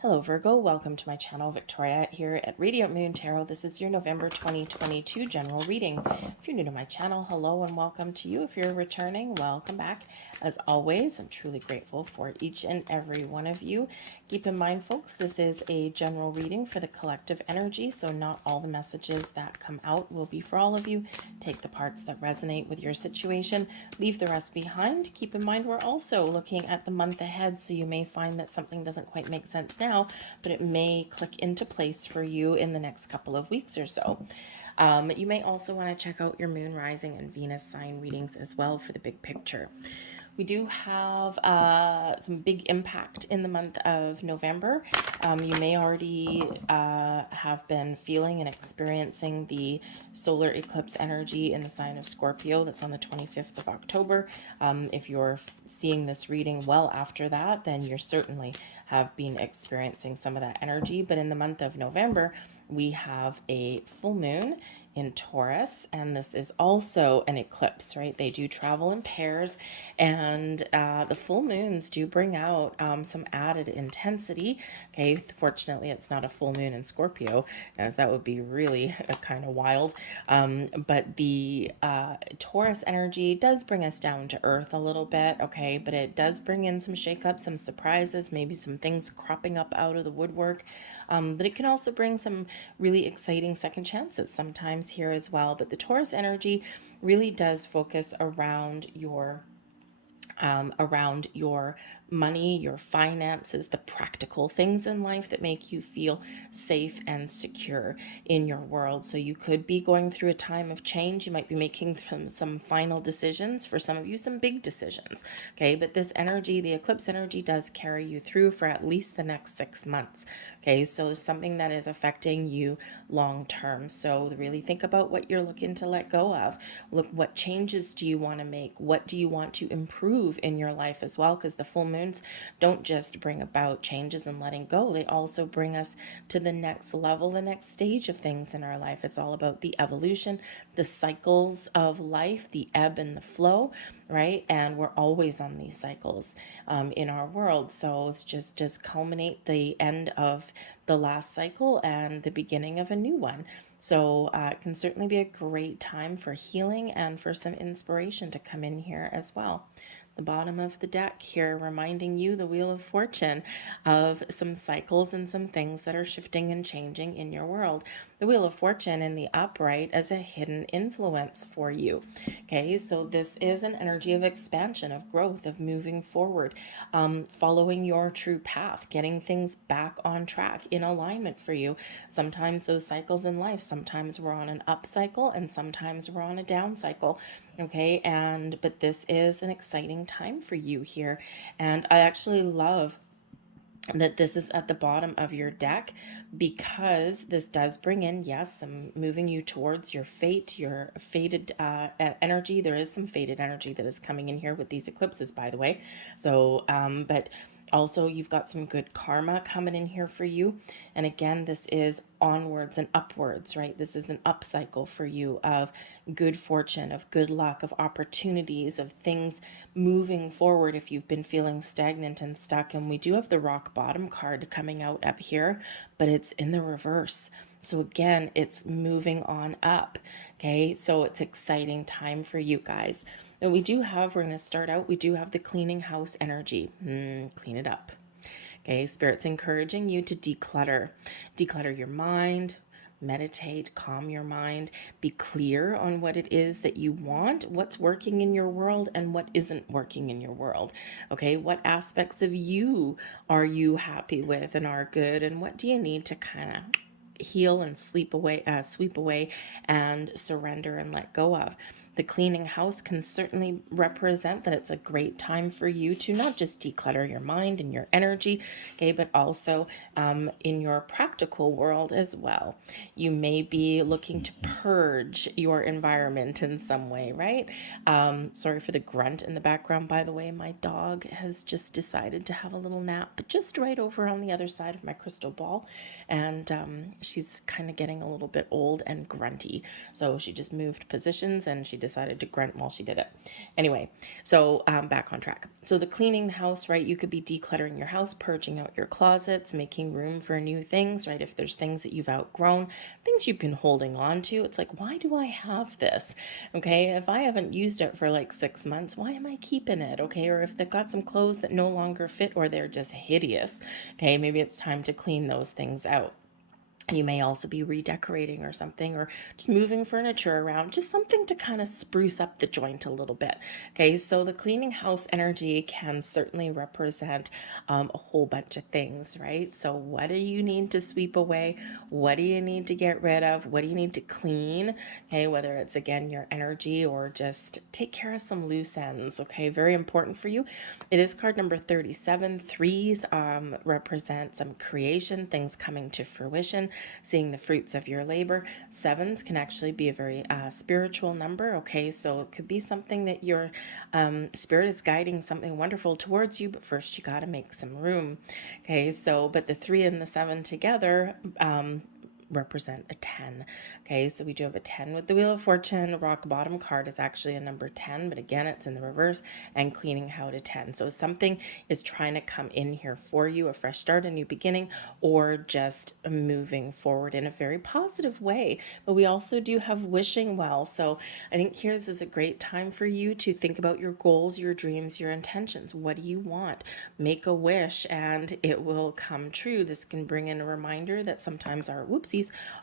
Hello Virgo, welcome to my channel. Victoria here at Radiant Moon Tarot. This is your November 2022 general reading. If you're new to my channel, hello and welcome to you. If you're returning, welcome back. As always, I'm truly grateful for each and every one of you. Keep in mind, folks, this is a general reading for the collective energy, so not all the messages that come out will be for all of you. Take the parts that resonate with your situation, leave the rest behind. Keep in mind, we're also looking at the month ahead, so you may find that something doesn't quite make sense now, but it may click into place for you in the next couple of weeks or so. You may also want to check out your moon, rising, and Venus sign readings as well for the big picture. We do have some big impact in the month of November. You may already have been feeling and experiencing the solar eclipse energy in the sign of Scorpio. That's on the 25th of October. If you're seeing this reading well after that, then you're certainly have been experiencing some of that energy. But in the month of November, we have a full moon in Taurus, and this is also an eclipse, right? They do travel in pairs, and the full moons do bring out some added intensity. Okay, fortunately, it's not a full moon in Scorpio, as that would be really kind of wild. But the Taurus energy does bring us down to earth a little bit, okay, but it does bring in some shakeups, some surprises, maybe some things cropping up out of the woodwork. But it can also bring some really exciting second chances sometimes here as well. But the Taurus energy really does focus around your money, your finances, the practical things in life that make you feel safe and secure in your world. So you could be going through a time of change. You might be making some final decisions. For some of you, some big decisions. Okay, but this energy, the eclipse energy, does carry you through for at least the next 6 months. Okay, so something that is affecting you long term. So really think about what you're looking to let go of. Look, what changes do you want to make? What do you want to improve in your life as well? Because the full moons don't just bring about changes and letting go. They also bring us to the next level, the next stage of things in our life. It's all about the evolution, the cycles of life, the ebb and the flow, right? And we're always on these cycles in our world. So it's just culminate the end of the last cycle and the beginning of a new one. So it can certainly be a great time for healing and for some inspiration to come in here as well. The bottom of the deck here reminding you, the Wheel of Fortune, of some cycles and some things that are shifting and changing in your world. The Wheel of Fortune in the upright as a hidden influence for you. Okay, so this is an energy of expansion, of growth, of moving forward, following your true path, getting things back on track in alignment for you. Sometimes those cycles in life, sometimes we're on an up cycle and sometimes we're on a down cycle. Okay, but this is an exciting time for you here, and I actually love that this is at the bottom of your deck, because this does bring in, yes, some moving you towards your fate, your fated energy. There is some fated energy that is coming in here with these eclipses, by the way. So but also you've got some good karma coming in here for you. And again, this is onwards and upwards, right? This is an up cycle for you of good fortune, of good luck, of opportunities, of things moving forward if you've been feeling stagnant and stuck. And we do have the rock bottom card coming out up here, but it's in the reverse. So again, it's moving on up. Okay, so it's exciting time for you guys. And we're going to start out, we do have the cleaning house energy. Clean it up. Okay, Spirit's encouraging you to declutter. Declutter your mind, meditate, calm your mind, be clear on what it is that you want, what's working in your world and what isn't working in your world. Okay, what aspects of you are you happy with and are good, and what do you need to kind of heal and sweep away and surrender and let go of. The cleaning house can certainly represent that it's a great time for you to not just declutter your mind and your energy, okay, but also in your practical world as well. You may be looking to purge your environment in some way, right? Sorry for the grunt in the background, by the way. My dog has just decided to have a little nap, but just right over on the other side of my crystal ball, and she's kind of getting a little bit old and grunty, so she just moved positions and she decided to grunt while she did it. Anyway, so back on track. So the cleaning the house, right? You could be decluttering your house, purging out your closets, making room for new things, right? If there's things that you've outgrown, things you've been holding on to, it's like, why do I have this? Okay, if I haven't used it for like 6 months, why am I keeping it? Okay, or if they've got some clothes that no longer fit or they're just hideous, okay, maybe it's time to clean those things out. You may also be redecorating or something, or just moving furniture around, just something to kind of spruce up the joint a little bit. Okay, so the cleaning house energy can certainly represent a whole bunch of things, right? So, what do you need to sweep away? What do you need to get rid of? What do you need to clean? Okay, whether it's again your energy or just take care of some loose ends. Okay, very important for you. It is card number 37. Threes represent some creation, things coming to fruition, seeing the fruits of your labor. Sevens can actually be a very spiritual number. Okay, so it could be something that your spirit is guiding something wonderful towards you, but first you got to make some room. Okay, so but the 3 and the 7 together represent a 10. Okay, so we do have a 10 with the Wheel of Fortune. Rock bottom card is actually a number 10, but again, it's in the reverse, and cleaning how to 10. So something is trying to come in here for you, a fresh start, a new beginning, or just moving forward in a very positive way. But we also do have wishing well. So I think here this is a great time for you to think about your goals, your dreams, your intentions. What do you want? Make a wish and it will come true. This can bring in a reminder that sometimes our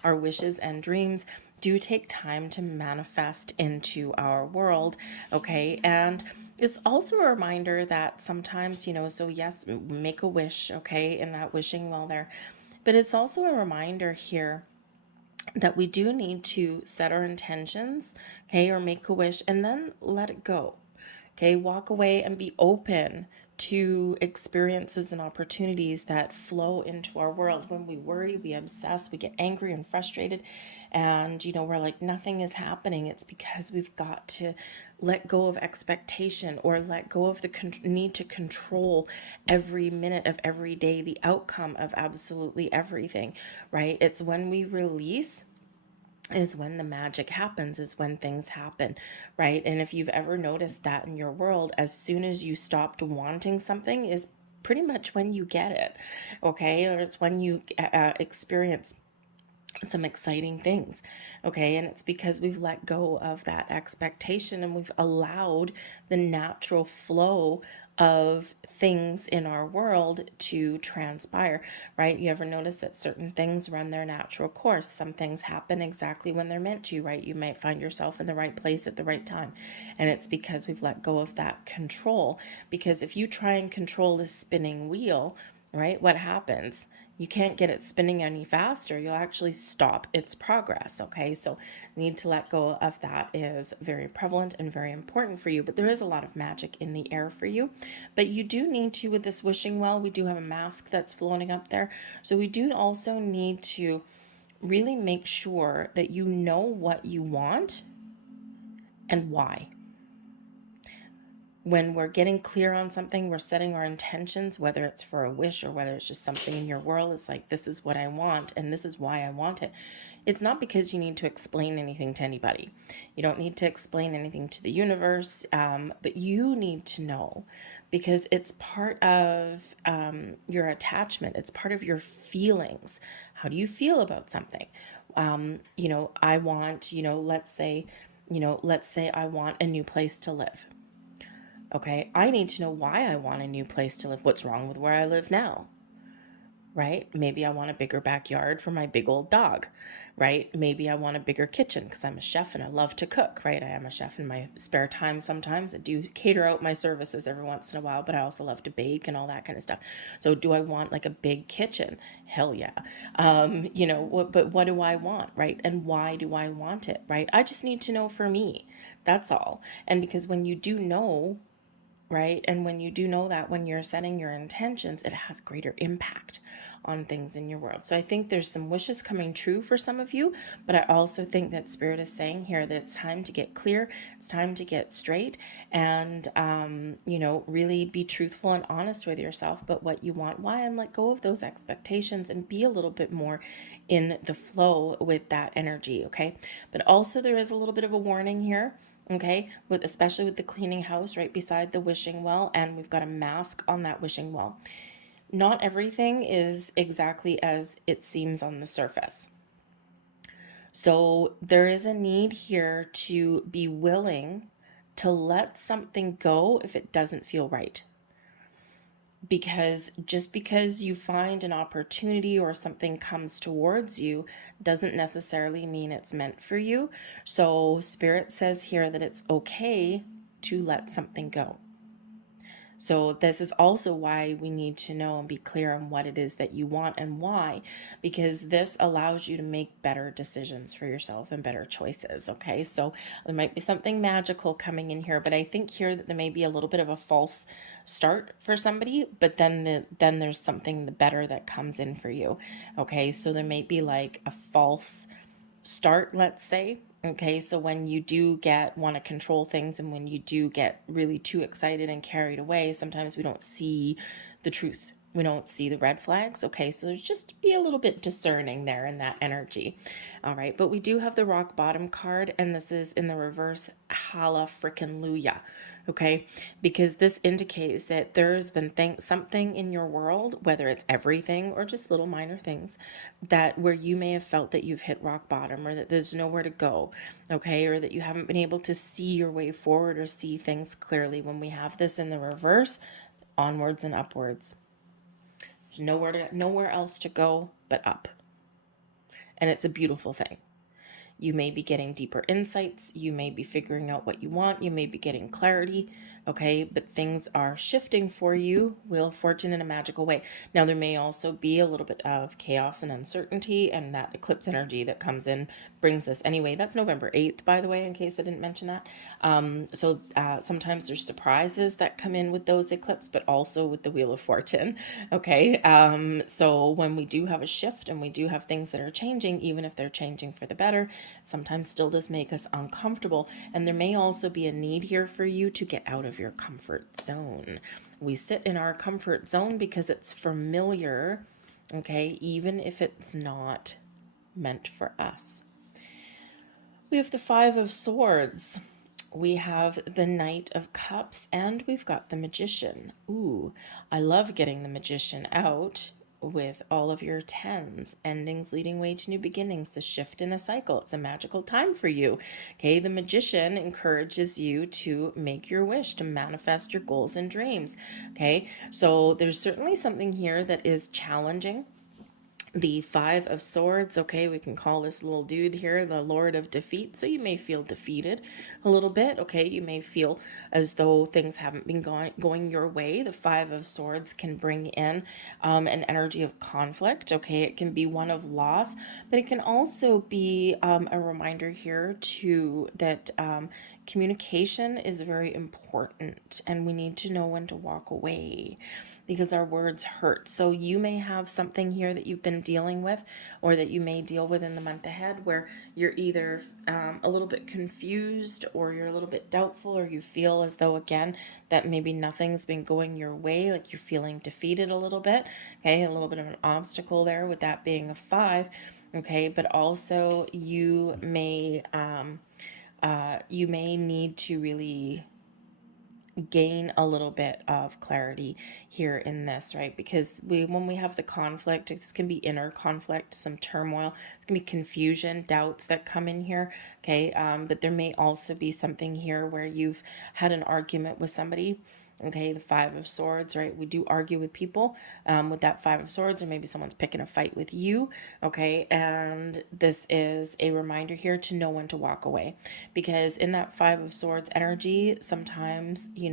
our wishes and dreams do take time to manifest into our world. Okay, and it's also a reminder that sometimes, so yes, make a wish, okay, in that wishing well there, but it's also a reminder here that we do need to set our intentions, okay, or make a wish and then let it go. Okay, walk away and be open to experiences and opportunities that flow into our world. When we worry, we obsess, we get angry and frustrated, and we're like, nothing is happening. It's because we've got to let go of expectation or let go of the need to control every minute of every day, the outcome of absolutely everything, right? It's when we release is when the magic happens, is when things happen, right? And if you've ever noticed that in your world, as soon as you stopped wanting something is pretty much when you get it, okay? Or it's when you experience some exciting things, okay? And it's because we've let go of that expectation and we've allowed the natural flow of things in our world to transpire, right? You ever notice that certain things run their natural course? Some things happen exactly when they're meant to, right? You might find yourself in the right place at the right time, and it's because we've let go of that control. Because if you try and control this spinning wheel, right, what happens? You can't get it spinning any faster. You'll actually stop its progress. Okay, so need to let go of that is very prevalent and very important for you. But there is a lot of magic in the air for you. But you do need to, with this wishing well, we do have a mask that's floating up there. So we do also need to really make sure that you know what you want and why. When we're getting clear on something, we're setting our intentions, whether it's for a wish or whether it's just something in your world. It's like, this is what I want and this is why I want it. It's not because you need to explain anything to anybody. You don't need to explain anything to the universe, but you need to know because it's part of your attachment. It's part of your feelings. How do you feel about something? I want, let's say I want a new place to live. Okay, I need to know why I want a new place to live. What's wrong with where I live now? Right? Maybe I want a bigger backyard for my big old dog, right? Maybe I want a bigger kitchen because I'm a chef and I love to cook, right? I am a chef in my spare time sometimes. I do cater out my services every once in a while, but I also love to bake and all that kind of stuff. So do I want like a big kitchen? Hell yeah. But what do I want, right? And why do I want it, right? I just need to know for me. That's all. And because when you do know, right? And when you do know that, when you're setting your intentions, it has greater impact on things in your world. So I think there's some wishes coming true for some of you, but I also think that Spirit is saying here that it's time to get clear, it's time to get straight, and really be truthful and honest with yourself about what you want, why, and let go of those expectations and be a little bit more in the flow with that energy, okay? But also there is a little bit of a warning here. Okay, especially with the cleaning house right beside the wishing well, and we've got a mask on that wishing well. Not everything is exactly as it seems on the surface. So there is a need here to be willing to let something go if it doesn't feel right. Because just because you find an opportunity or something comes towards you doesn't necessarily mean it's meant for you. So Spirit says here that it's okay to let something go. So this is also why we need to know and be clear on what it is that you want and why, because this allows you to make better decisions for yourself and better choices. Okay, so there might be something magical coming in here, but I think here that there may be a little bit of a false start for somebody, but then there's something better that comes in for you. Okay, so there may be like a false start, let's say. Okay, so when you do want to control things, and when you do get really too excited and carried away, sometimes we don't see the truth. We don't see the red flags. Okay, so just be a little bit discerning there in that energy. All right, but we do have the rock bottom card, and this is in the reverse, Hala frickin' Luya. Okay, because this indicates that there's been something in your world, whether it's everything or just little minor things, that where you may have felt that you've hit rock bottom, or that there's nowhere to go. Okay, or that you haven't been able to see your way forward or see things clearly. When we have this in the reverse, onwards and upwards. There's nowhere else to go but up. And it's a beautiful thing. You may be getting deeper insights. You may be figuring out what you want. You may be getting clarity. Okay, but things are shifting for you, Wheel of Fortune, in a magical way. Now, there may also be a little bit of chaos and uncertainty, and that eclipse energy that comes in brings this. Anyway, that's November 8th, by the way, in case I didn't mention that. So sometimes there's surprises that come in with those eclipses, but also with the Wheel of Fortune. Okay, so when we do have a shift and we do have things that are changing, even if they're changing for the better, sometimes still does make us uncomfortable. And there may also be a need here for you to get out of your comfort zone. We sit in our comfort zone because it's familiar, okay, even if it's not meant for us. We have the Five of Swords. We have the Knight of Cups, and we've got the Magician. Ooh, I love getting the Magician out with all of your tens, endings leading way to new beginnings, the shift in a cycle. It's a magical time for you. Okay, the Magician encourages you to make your wish, to manifest your goals and dreams. Okay, so there's certainly something here that is challenging. The Five of Swords, okay, we can call this little dude here the Lord of Defeat. So you may feel defeated a little bit, okay? You may feel as though things haven't been going your way. The Five of Swords can bring in an energy of conflict, okay? It can be one of loss, but it can also be a reminder here too that communication is very important, and we need to know when to walk away, because our words hurt. So you may have something here that you've been dealing with, or that you may deal with in the month ahead, where you're either a little bit confused, or you're a little bit doubtful, or you feel as though, again, that maybe nothing's been going your way, like you're feeling defeated a little bit. Okay, a little bit of an obstacle there, with that being a 5. Okay, but also you may need to really gain a little bit of clarity here in this, right? Because when we have the conflict, it can be inner conflict, some turmoil, it can be confusion, doubts that come in here. Okay, but there may also be something here where you've had an argument with somebody. Okay, the Five of Swords, right? We do argue with people with that Five of Swords, or maybe someone's picking a fight with you. Okay, and this is a reminder here to know when to walk away, because in that Five of Swords energy, sometimes, we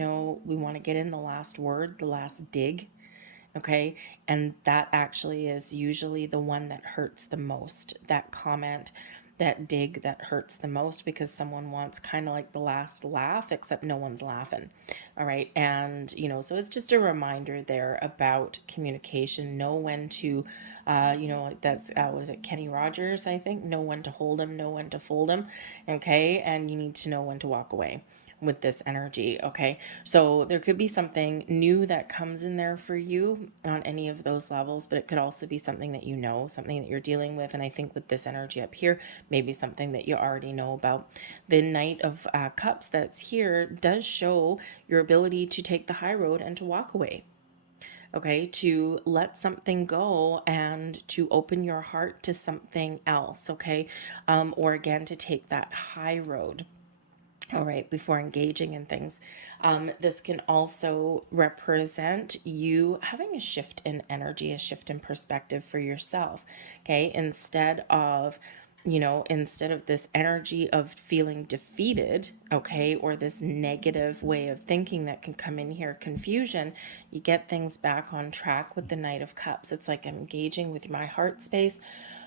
want to get in the last word, the last dig. Okay, and that actually is usually the one that hurts the most. That comment, that dig, that hurts the most, because someone wants kind of like the last laugh, except no one's laughing. All right, and so it's just a reminder there about communication. Know when to like that's was it Kenny Rogers, I think? Know when to hold him, know when to fold him. Okay, and you need to know when to walk away. with this energy. Okay, so there could be something new that comes in there for you on any of those levels, but it could also be something that you know, something that you're dealing with. And I think with this energy up here, maybe something that you already know about. The Knight of Cups that's here does show your ability to take the high road and to walk away. Okay, to let something go and to open your heart to something else. Okay, or again, to take that high road. All right, before engaging in things. This can also represent you having a shift in energy, a shift in perspective for yourself. Okay, instead of this energy of feeling defeated, okay, or this negative way of thinking that can come in here, confusion, you get things back on track with the Knight of Cups. It's like I'm engaging with my heart space.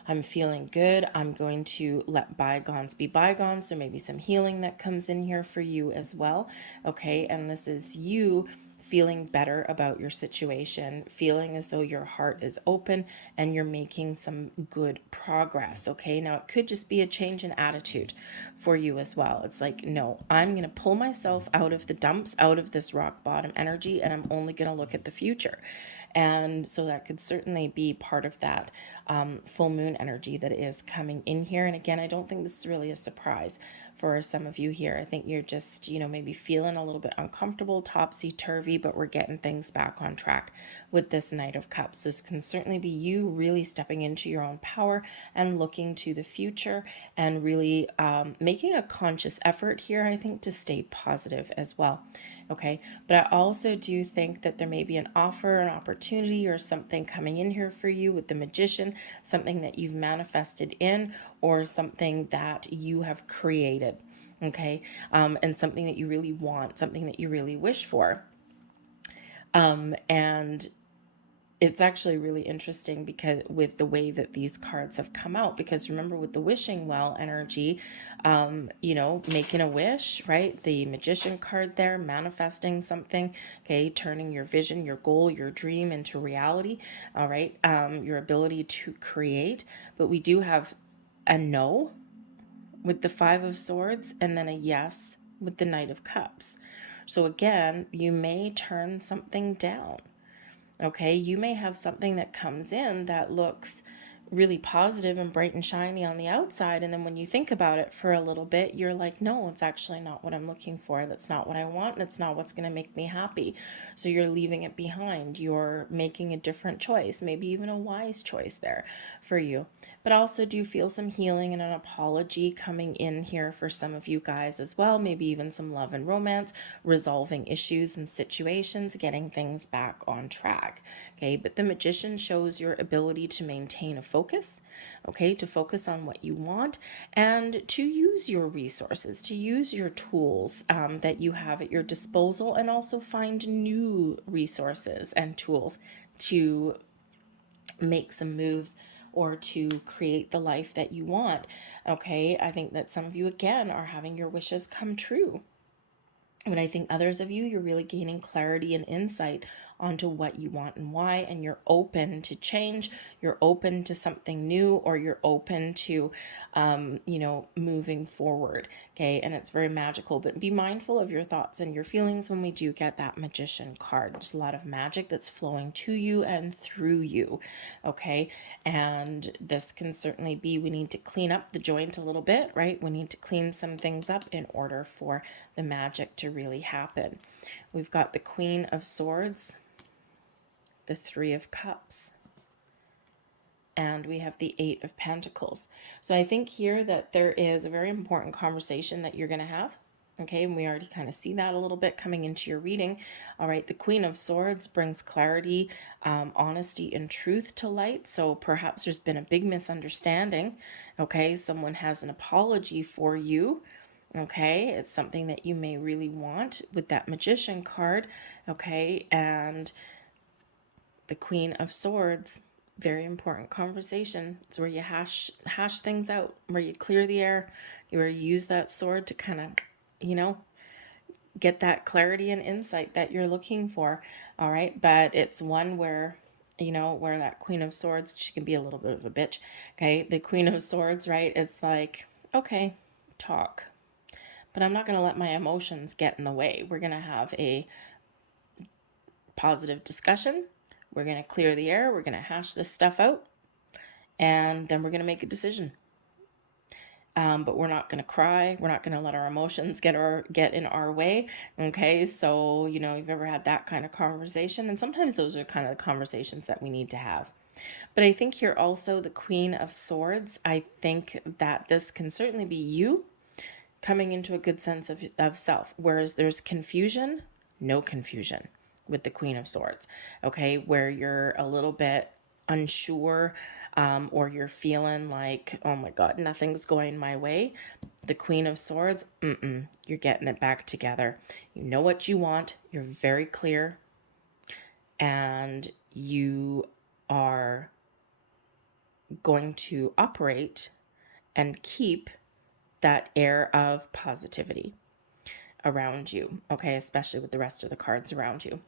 I'm feeling good. I'm going to let bygones be bygones. There may be some healing that comes in here for you as well. Okay. And this is you feeling better about your situation, feeling as though your heart is open and you're making some good progress. Okay. Now, it could just be a change in attitude for you as well. It's like, no, I'm going to pull myself out of the dumps, out of this rock bottom energy, and I'm only going to look at the future. And so that could certainly be part of that full moon energy that is coming in here. And again, I don't think this is really a surprise for some of you here. I think you're just, maybe feeling a little bit uncomfortable, topsy-turvy, but we're getting things back on track with this Knight of Cups. This can certainly be you really stepping into your own power and looking to the future and really making a conscious effort here, I think, to stay positive as well. Okay, but I also do think that there may be an offer, an opportunity, or something coming in here for you with the Magician, something that you've manifested in, or something that you have created. Okay, and something that you really want, something that you really wish for. And it's actually really interesting because with the way that these cards have come out, because remember with the wishing well energy, making a wish, right? The Magician card there, manifesting something, okay, turning your vision, your goal, your dream into reality. All right, your ability to create. But we do have a no with the Five of Swords and then a yes with the Knight of Cups. So again, you may turn something down. Okay, you may have something that comes in that looks really positive and bright and shiny on the outside, and then when you think about it for a little bit, you're like, no, it's actually not what I'm looking for. That's not what I want, and it's not what's going to make me happy. So you're leaving it behind. You're making a different choice, maybe even a wise choice there for you. But also do feel some healing and an apology coming in here for some of you guys as well, maybe even some love and romance, resolving issues and situations, getting things back on track. Okay, but the Magician shows your ability to maintain a focus, okay, to focus on what you want and to use your resources, to use your tools that you have at your disposal, and also find new resources and tools to make some moves or to create the life that you want. Okay, I think that some of you again are having your wishes come true. But I think others of you, you're really gaining clarity and insight onto what you want and why, and you're open to change, you're open to something new, or you're open to, moving forward. Okay, and it's very magical, but be mindful of your thoughts and your feelings when we do get that Magician card. There's a lot of magic that's flowing to you and through you. Okay, and this can certainly be, we need to clean up the joint a little bit, right? We need to clean some things up in order for the magic to really happen. We've got the Queen of Swords, the Three of Cups, and we have the Eight of Pentacles. So I think here that there is a very important conversation that you're going to have. Okay, and we already kind of see that a little bit coming into your reading. All right, the Queen of Swords brings clarity, honesty, and truth to light. So perhaps there's been a big misunderstanding. Okay, someone has an apology for you. Okay, it's something that you may really want with that Magician card. Okay, and the Queen of Swords, very important conversation. It's where you hash things out, where you clear the air, where you use that sword to kind of, get that clarity and insight that you're looking for. All right, but it's one where where that Queen of Swords, she can be a little bit of a bitch. Okay, the Queen of Swords, right? It's like, okay, talk. but I'm not going to let my emotions get in the way. We're going to have a positive discussion. We're going to clear the air. We're going to hash this stuff out, and then we're going to make a decision. But we're not going to cry. We're not going to let our emotions get in our way. Okay, so you've ever had that kind of conversation, and sometimes those are kind of the conversations that we need to have. But I think here also the Queen of Swords. I think that this can certainly be you coming into a good sense of self, whereas there's confusion, no confusion with the Queen of Swords. Okay, where you're a little bit unsure, or you're feeling like, oh my God, nothing's going my way. The Queen of Swords, you're getting it back together. You know what you want. You're very clear, and you are going to operate and keep that air of positivity around you, okay, especially with the rest of the cards around you,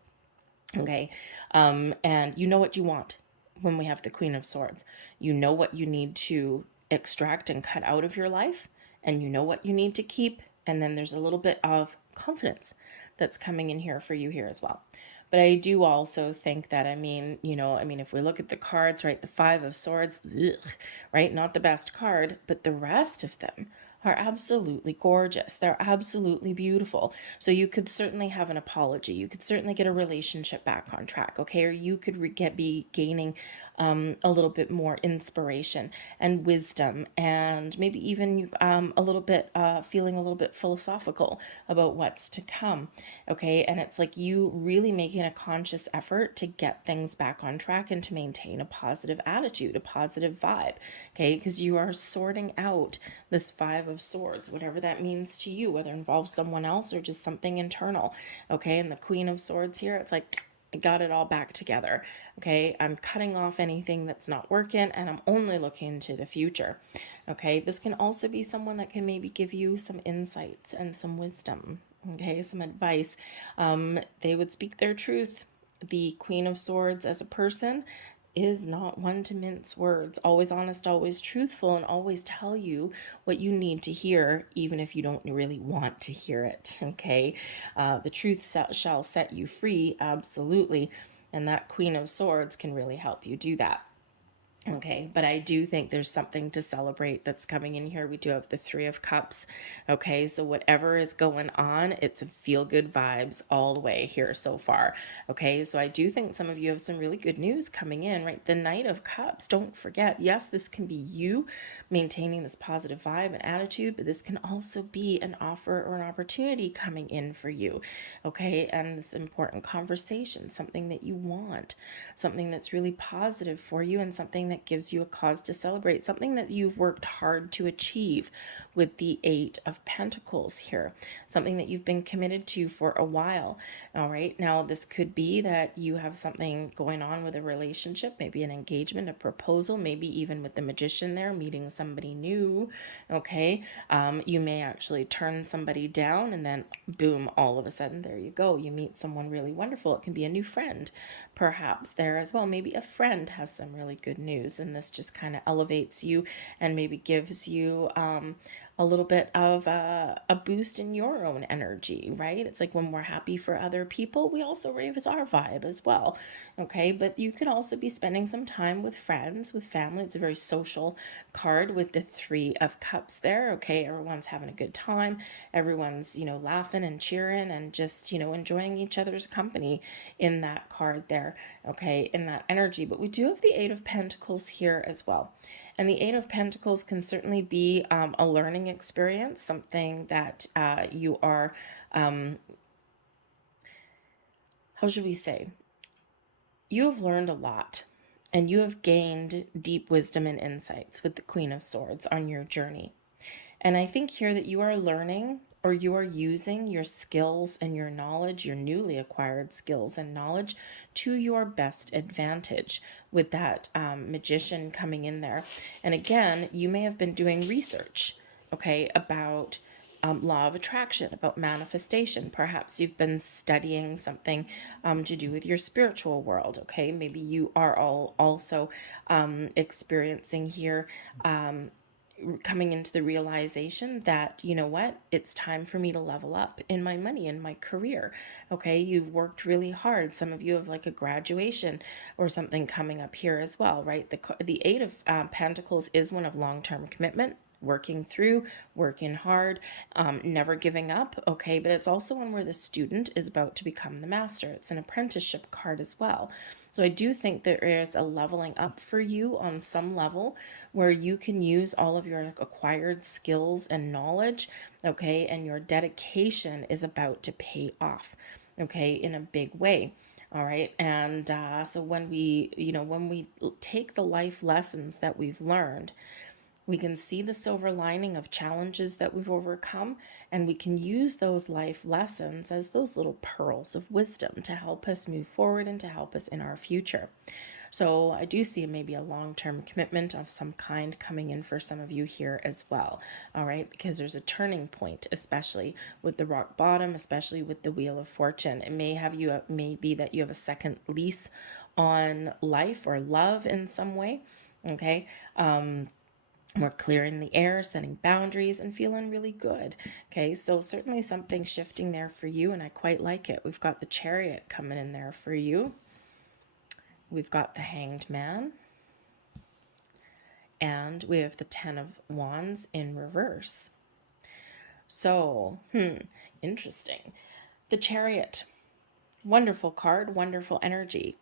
okay. And you know what you want when we have the Queen of Swords. You know what you need to extract and cut out of your life, and you know what you need to keep. And then there's a little bit of confidence that's coming in here for you here as well. But I do also think that, if we look at the cards, right, the Five of Swords, right, not the best card, but the rest of them are absolutely gorgeous. They're absolutely beautiful. So you could certainly have an apology. You could certainly get a relationship back on track, okay? Or you could be gaining a little bit more inspiration and wisdom, and maybe even a little bit feeling a little bit philosophical about what's to come, okay? And it's like you really making a conscious effort to get things back on track and to maintain a positive attitude, a positive vibe, okay? Because you are sorting out this Five of Swords, whatever that means to you, whether it involves someone else or just something internal, okay? And the Queen of Swords here, it's like, I got it all back together, okay? I'm cutting off anything that's not working, and I'm only looking to the future, okay? This can also be someone that can maybe give you some insights and some wisdom, okay? Some advice. They would speak their truth. The Queen of Swords as a person is not one to mince words. Always honest, always truthful, and always tell you what you need to hear, even if you don't really want to hear it, okay? The truth shall set you free, absolutely. And that Queen of Swords can really help you do that. Okay, but I do think there's something to celebrate that's coming in here. We do have the Three of Cups. Okay, so whatever is going on, it's feel-good vibes all the way here so far. Okay, so I do think some of you have some really good news coming in, right? The Knight of Cups, don't forget, yes, this can be you maintaining this positive vibe and attitude, but this can also be an offer or an opportunity coming in for you. Okay, and this important conversation, something that you want, something that's really positive for you, and something that gives you a cause to celebrate, something that you've worked hard to achieve with the Eight of Pentacles here, something that you've been committed to for a while. All right, now this could be that you have something going on with a relationship, maybe an engagement, a proposal, maybe even with the Magician there, meeting somebody new. Okay, you may actually turn somebody down, and then boom, all of a sudden there you go, you meet someone really wonderful. It can be a new friend perhaps there as well. Maybe a friend has some really good news, and this just kind of elevates you and maybe gives you a little bit of a boost in your own energy, right? It's like when we're happy for other people, we also raise our vibe as well, okay? But you could also be spending some time with friends, with family. It's a very social card with the Three of Cups there, okay? Everyone's having a good time. Everyone's, laughing and cheering and just, enjoying each other's company in that card there, okay? In that energy. But we do have the Eight of Pentacles here as well. And the Eight of Pentacles can certainly be a learning experience, something that you are, how should we say? You have learned a lot, and you have gained deep wisdom and insights with the Queen of Swords on your journey. And I think here that you are learning, or you are using your skills and your knowledge, your newly acquired skills and knowledge, to your best advantage with that Magician coming in there. And again, you may have been doing research, okay, about law of attraction, about manifestation. Perhaps you've been studying something to do with your spiritual world, okay? Maybe you are also experiencing here coming into the realization that, you know what, it's time for me to level up in my money, in my career. Okay, you've worked really hard. Some of you have like a graduation or something coming up here as well, right? The Eight of Pentacles is one of long-term commitment, working through, working hard, never giving up. Okay, but it's also one where the student is about to become the master. It's an apprenticeship card as well. So I do think there is a leveling up for you on some level where you can use all of your acquired skills and knowledge, okay, and your dedication is about to pay off, okay, in a big way. All right. And so when we take the life lessons that we've learned, we can see the silver lining of challenges that we've overcome, and we can use those life lessons as those little pearls of wisdom to help us move forward and to help us in our future. So I do see maybe a long-term commitment of some kind coming in for some of you here as well. All right, because there's a turning point, especially with the rock bottom, especially with the Wheel of Fortune. It may be that you have a second lease on life or love in some way. Okay. We're clearing the air, setting boundaries, and feeling really good. Okay, so certainly something shifting there for you, and I quite like it. We've got the Chariot coming in there for you. We've got the Hanged Man. And we have the Ten of Wands in reverse. So, interesting. The Chariot. Wonderful card, wonderful energy.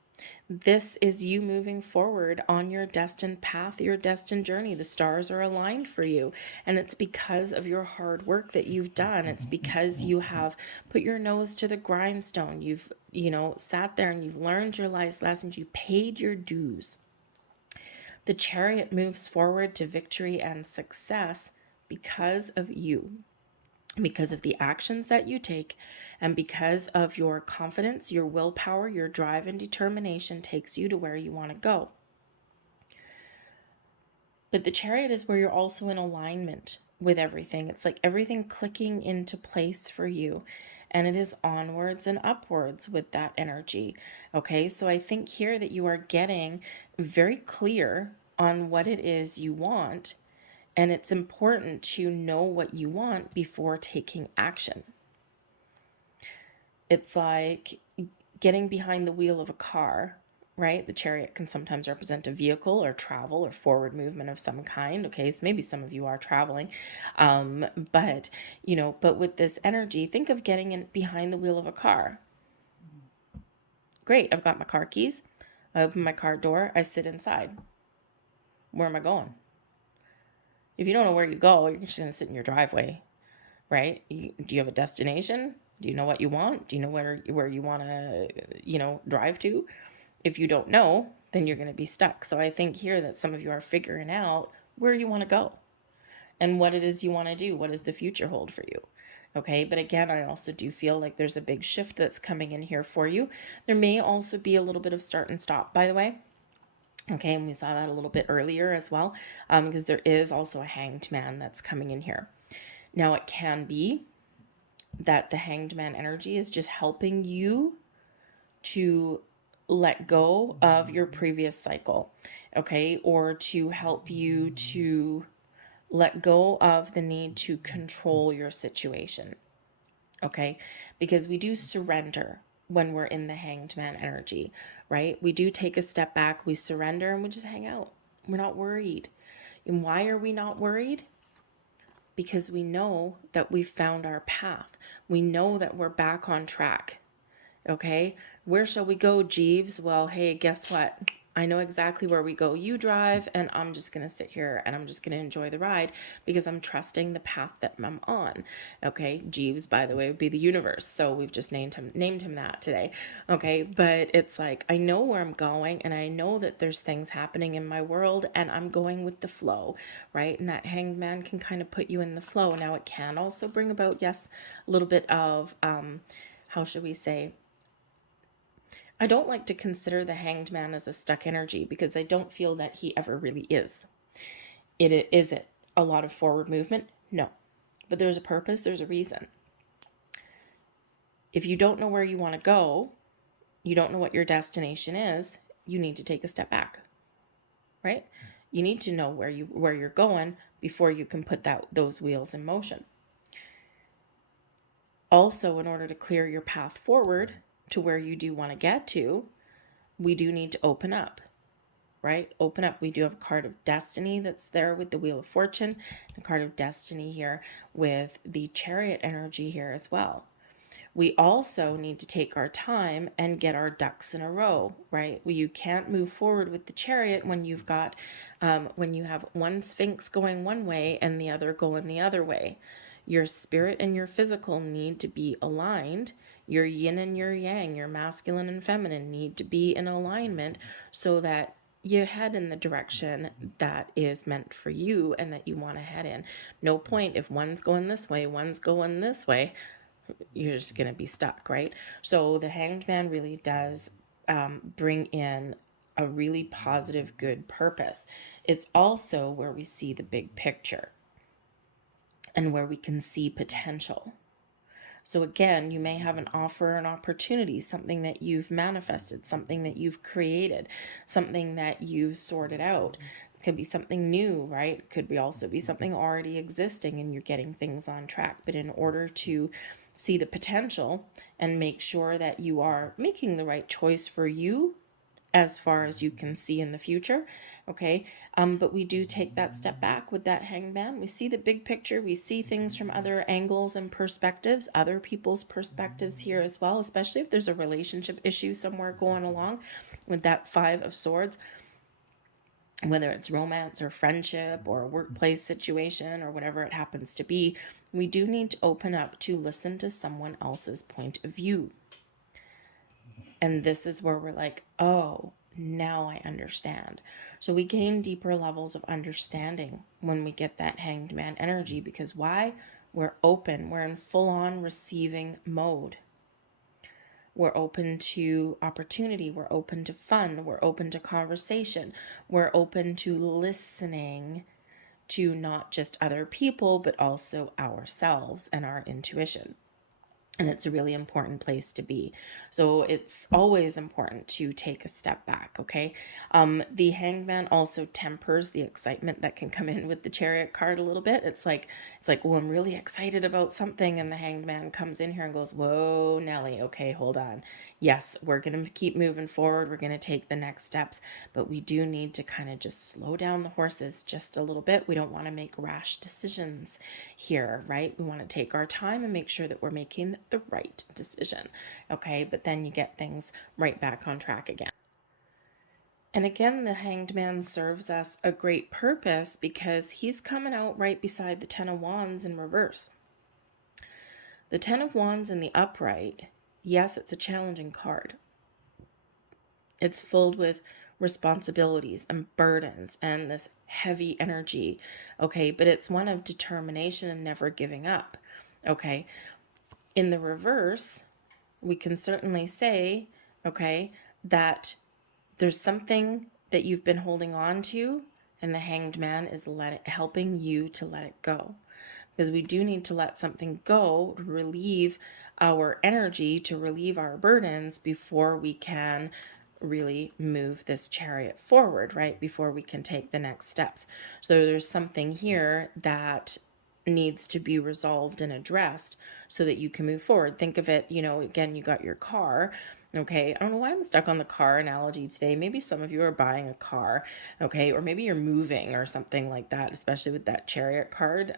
This is you moving forward on your destined path, your destined journey. The stars are aligned for you. And it's because of your hard work that you've done. It's because you have put your nose to the grindstone. You've, sat there and you've learned your life lessons. You paid your dues. The Chariot moves forward to victory and success because of you, because of the actions that you take, and because of your confidence, your willpower, your drive and determination takes you to where you want to go. But the Chariot is where you're also in alignment with everything. It's like everything clicking into place for you. And it is onwards and upwards with that energy. Okay, so I think here that you are getting very clear on what it is you want. And it's important to know what you want before taking action. It's like getting behind the wheel of a car, right? The Chariot can sometimes represent a vehicle or travel or forward movement of some kind. Okay, so maybe some of you are traveling. But with this energy, think of getting in behind the wheel of a car. Great, I've got my car keys. I open my car door. I sit inside. Where am I going? If you don't know where you go, you're just going to sit in your driveway, right? Do you have a destination? Do you know what you want? Do you know where you want to, drive to? If you don't know, then you're going to be stuck. So I think here that some of you are figuring out where you want to go and what it is you want to do. What does the future hold for you? Okay, but again, I also do feel like there's a big shift that's coming in here for you. There may also be a little bit of start and stop, by the way. Okay, and we saw that a little bit earlier as well, because there is also a Hanged Man that's coming in here. Now, it can be that the Hanged Man energy is just helping you to let go of your previous cycle, okay, or to help you to let go of the need to control your situation, okay, because we do surrender when we're in the Hanged Man energy, right? We do take a step back, we surrender, and we just hang out. We're not worried. And why are we not worried? Because we know that we've found our path. We know that we're back on track. Okay, where shall we go, Jeeves? Well, hey, guess what? I know exactly where we go. You drive, and I'm just going to sit here and I'm just going to enjoy the ride because I'm trusting the path that I'm on. Okay, Jeeves, by the way, would be the universe. So we've just named him that today. Okay, but it's like I know where I'm going, and I know that there's things happening in my world, and I'm going with the flow, right? And that Hanged Man can kind of put you in the flow. Now, it can also bring about, yes, a little bit of, how should we say, I don't like to consider the Hanged Man as a stuck energy because I don't feel that he ever really is. Is it a lot of forward movement? No. But there's a purpose, there's a reason. If you don't know where you want to go, you don't know what your destination is, you need to take a step back, right? You need to know where you're going before you can put those wheels in motion. Also, in order to clear your path forward to where you do want to get to, we do need to open up, right? Open up. We do have a card of destiny that's there with the Wheel of Fortune, a card of destiny here with the Chariot energy here as well. We also need to take our time and get our ducks in a row, right? You can't move forward with the Chariot when you've got, when you have one Sphinx going one way and the other going the other way. Your spirit and your physical need to be aligned. Your yin and your yang, your masculine and feminine, need to be in alignment so that you head in the direction that is meant for you and that you want to head in. No point if one's going this way, one's going this way, you're just going to be stuck, right? So the Hanged Man really does bring in a really positive, good purpose. It's also where we see the big picture and where we can see potential. So again, you may have an offer, an opportunity, something that you've manifested, something that you've created, something that you've sorted out. It could be something new, right? It could also be something already existing and you're getting things on track. But in order to see the potential and make sure that you are making the right choice for you as far as you can see in the future, okay? But we do take that step back with that Hanged Man. We see the big picture. We see things from other angles and perspectives, other people's perspectives here as well, especially if there's a relationship issue somewhere going along with that Five of Swords, whether it's romance or friendship or a workplace situation or whatever it happens to be. We do need to open up to listen to someone else's point of view. And this is where we're like, oh, now I understand. So we gain deeper levels of understanding when we get that Hanged Man energy, because why? We're open. We're in full-on receiving mode. We're open to opportunity. We're open to fun. We're open to conversation. We're open to listening to not just other people, but also ourselves and our intuition. And it's a really important place to be. So it's always important to take a step back, okay? The Hanged Man also tempers the excitement that can come in with the Chariot card a little bit. It's like, well, I'm really excited about something, and the Hanged Man comes in here and goes, whoa, Nelly, okay, hold on. Yes, we're going to keep moving forward. We're going to take the next steps, but we do need to kind of just slow down the horses just a little bit. We don't want to make rash decisions here, right? We want to take our time and make sure that we're making the right decision, okay? But then you get things right back on track again. And again, the Hanged Man serves us a great purpose because he's coming out right beside the Ten of Wands in reverse. The Ten of Wands in the upright, yes, it's a challenging card. It's filled with responsibilities and burdens and this heavy energy, okay? But it's one of determination and never giving up, okay? In the reverse, we can certainly say, okay, that there's something that you've been holding on to, and the Hanged Man is helping you to let it go. Because we do need to let something go to relieve our energy, to relieve our burdens before we can really move this Chariot forward, right? Before we can take the next steps. So there's something here that needs to be resolved and addressed so that you can move forward. Think of it, again, you got your car. Okay, I don't know why I'm stuck on the car analogy today. Maybe some of you are buying a car, okay, or maybe you're moving or something like that, especially with that Chariot card,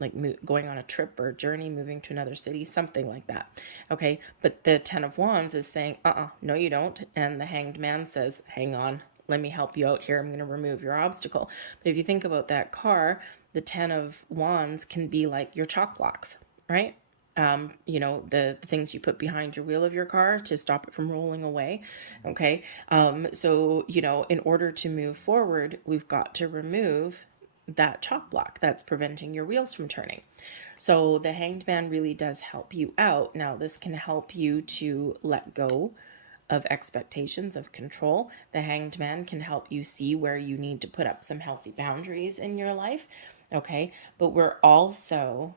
like going on a trip or a journey, moving to another city, something like that, okay? But the Ten of Wands is saying, no, you don't. And the Hanged Man says, hang on, let me help you out here. I'm going to remove your obstacle. But if you think about that car, the Ten of Wands can be like your chalk blocks, right? The things you put behind your wheel of your car to stop it from rolling away. Okay. So, in order to move forward, we've got to remove that chalk block that's preventing your wheels from turning. So the Hanged Man really does help you out. Now, this can help you to let go of expectations of control. The Hanged Man can help you see where you need to put up some healthy boundaries in your life. Okay. But we're also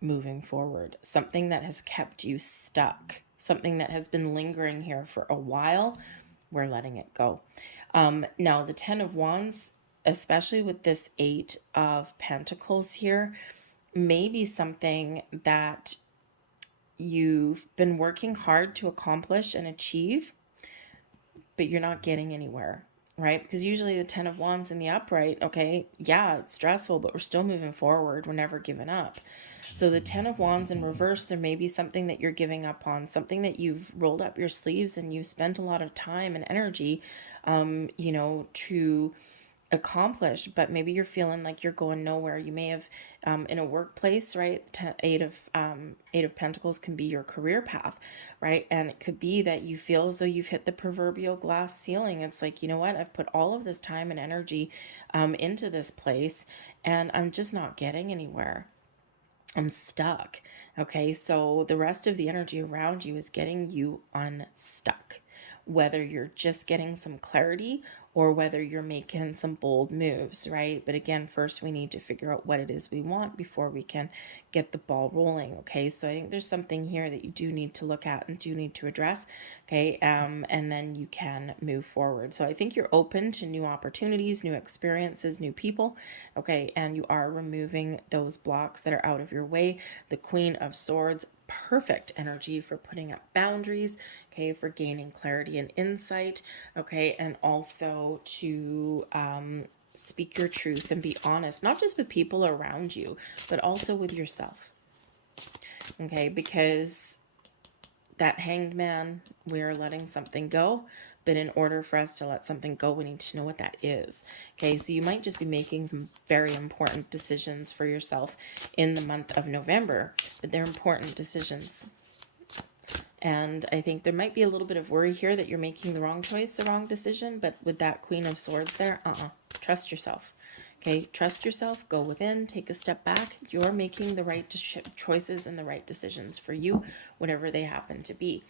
moving forward, something that has kept you stuck, something that has been lingering here for a while. we're letting it go. Now, the 10 of Wands, especially with this 8 of Pentacles here, may be something that you've been working hard to accomplish and achieve, but you're not getting anywhere, right? Because usually the 10 of Wands in the upright, okay, yeah, it's stressful, but we're still moving forward. We're never giving up. So the 10 of Wands in reverse, there may be something that you're giving up on, something that you've rolled up your sleeves and you spent a lot of time and energy, to accomplish, but maybe you're feeling like you're going nowhere. You may have, in a workplace, right? Eight of Pentacles can be your career path, right? And it could be that you feel as though you've hit the proverbial glass ceiling. It's like, you know what? I've put all of this time and energy into this place, and I'm just not getting anywhere. I'm stuck. Okay, so the rest of the energy around you is getting you unstuck. Whether you're just getting some clarity or whether you're making some bold moves, right? But again, first we need to figure out what it is we want before we can get the ball rolling, okay? So I think there's something here that you do need to look at and do need to address, okay? And then you can move forward. So I think you're open to new opportunities, new experiences, new people, okay? And you are removing those blocks that are out of your way. The Queen of Swords, perfect energy for putting up boundaries, okay, for gaining clarity and insight, okay, and also to speak your truth and be honest, not just with people around you, but also with yourself, okay, because that Hanged Man, we're letting something go, but in order for us to let something go, we need to know what that is. Okay, so you might just be making some very important decisions for yourself in the month of November, but they're important decisions. And I think there might be a little bit of worry here that you're making the wrong choice, the wrong decision, but with that Queen of Swords there, trust yourself. Okay, trust yourself, go within, take a step back. You're making the right choices and the right decisions for you, whatever they happen to be.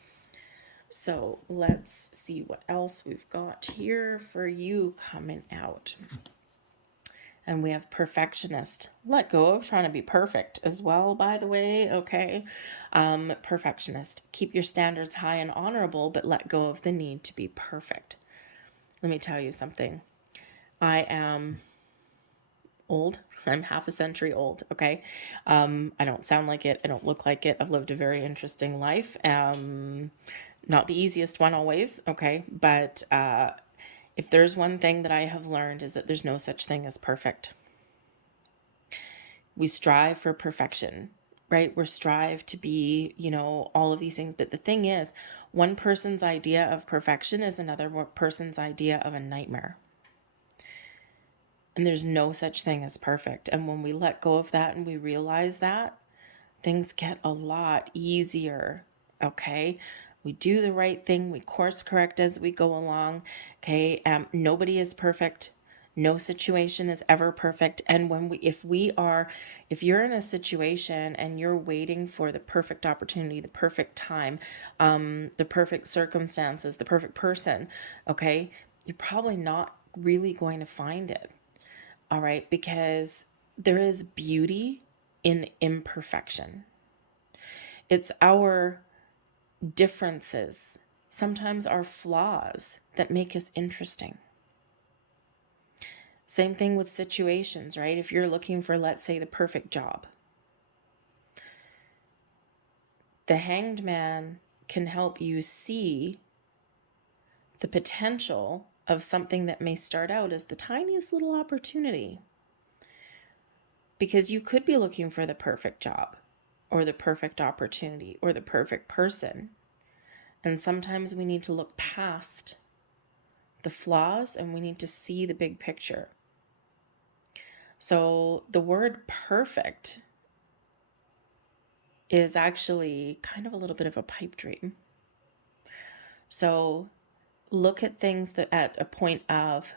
So let's see what else we've got here for you coming out. And we have perfectionist. Let go of trying to be perfect as well, by the way, okay? Perfectionist. Keep your standards high and honorable, but let go of the need to be perfect. Let me tell you something. I am old. I'm half a century old, okay? I don't sound like it. I don't look like it. I've lived a very interesting life. Not the easiest one always, okay? But if there's one thing that I have learned is that there's no such thing as perfect. We strive for perfection, right? We strive to be, all of these things. But the thing is, one person's idea of perfection is another person's idea of a nightmare. And there's no such thing as perfect. And when we let go of that and we realize that, things get a lot easier, okay? We do the right thing. We course correct as we go along, okay? Nobody is perfect. No situation is ever perfect. And if you're in a situation and you're waiting for the perfect opportunity, the perfect time, the perfect circumstances, the perfect person, okay, you're probably not really going to find it. All right, because there is beauty in imperfection. It's our differences, sometimes our flaws, that make us interesting. Same thing with situations, right? If you're looking for, let's say, the perfect job, the Hanged Man can help you see the potential of something that may start out as the tiniest little opportunity. Because you could be looking for the perfect job or the perfect opportunity or the perfect person. And sometimes we need to look past the flaws and we need to see the big picture. So the word perfect is actually kind of a little bit of a pipe dream. So look at things at a point of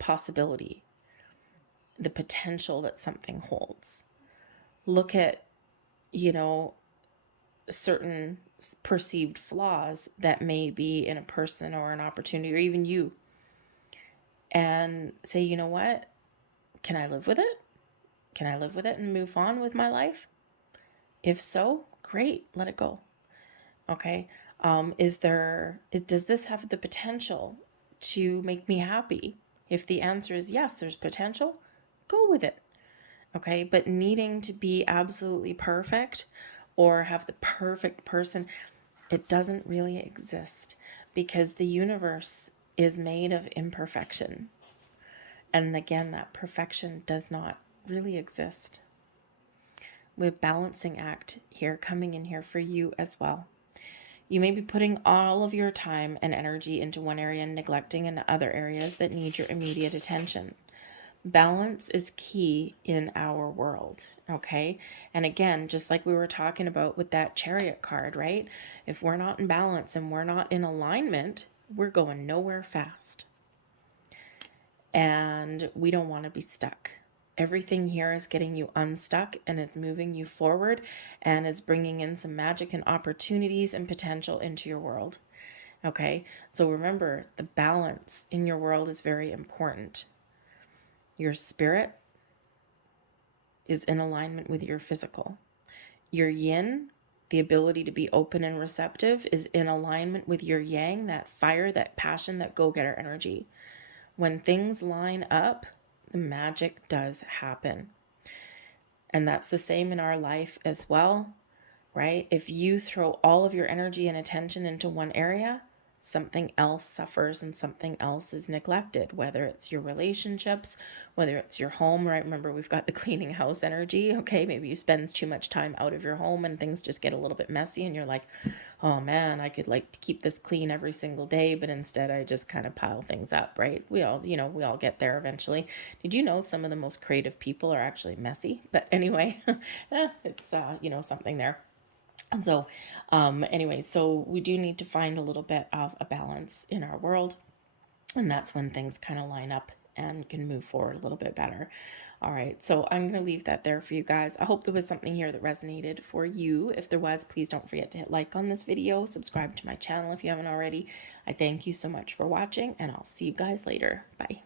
possibility, the potential that something holds. Look at, certain perceived flaws that may be in a person or an opportunity or even you, and say, you know what? Can I live with it? Can I live with it and move on with my life? If so, great, let it go. Okay. Does this have the potential to make me happy? If the answer is yes, there's potential, go with it. Okay, but needing to be absolutely perfect or have the perfect person, it doesn't really exist, because the universe is made of imperfection. And again, that perfection does not really exist. We have balancing act here coming in here for you as well. You may be putting all of your time and energy into one area and neglecting in other areas that need your immediate attention. Balance is key in our world, okay? And again, just like we were talking about with that Chariot card, right? If we're not in balance and we're not in alignment, we're going nowhere fast. And we don't want to be stuck. Everything here is getting you unstuck and is moving you forward and is bringing in some magic and opportunities and potential into your world. Okay, so remember, the balance in your world is very important. Your spirit is in alignment with your physical. Your yin, the ability to be open and receptive, is in alignment with your yang, that fire, that passion, that go-getter energy. When things line up, the magic does happen. And that's the same in our life as well, right? If you throw all of your energy and attention into one area, something else suffers and something else is neglected, whether it's your relationships, whether it's your home, right? Remember, we've got the cleaning house energy. Okay, maybe you spend too much time out of your home and things just get a little bit messy and you're like, oh man, I could like keep this clean every single day, but instead I just kind of pile things up, right? We all get there eventually. Did you know some of the most creative people are actually messy? But anyway, it's something there. So anyway, so we do need to find a little bit of a balance in our world, and that's when things kind of line up and can move forward a little bit better. All right, so I'm going to leave that there for you guys. I hope there was something here that resonated for you. If there was, please don't forget to hit like on this video, subscribe to my channel if you haven't already. I thank you so much for watching, and I'll see you guys later. Bye.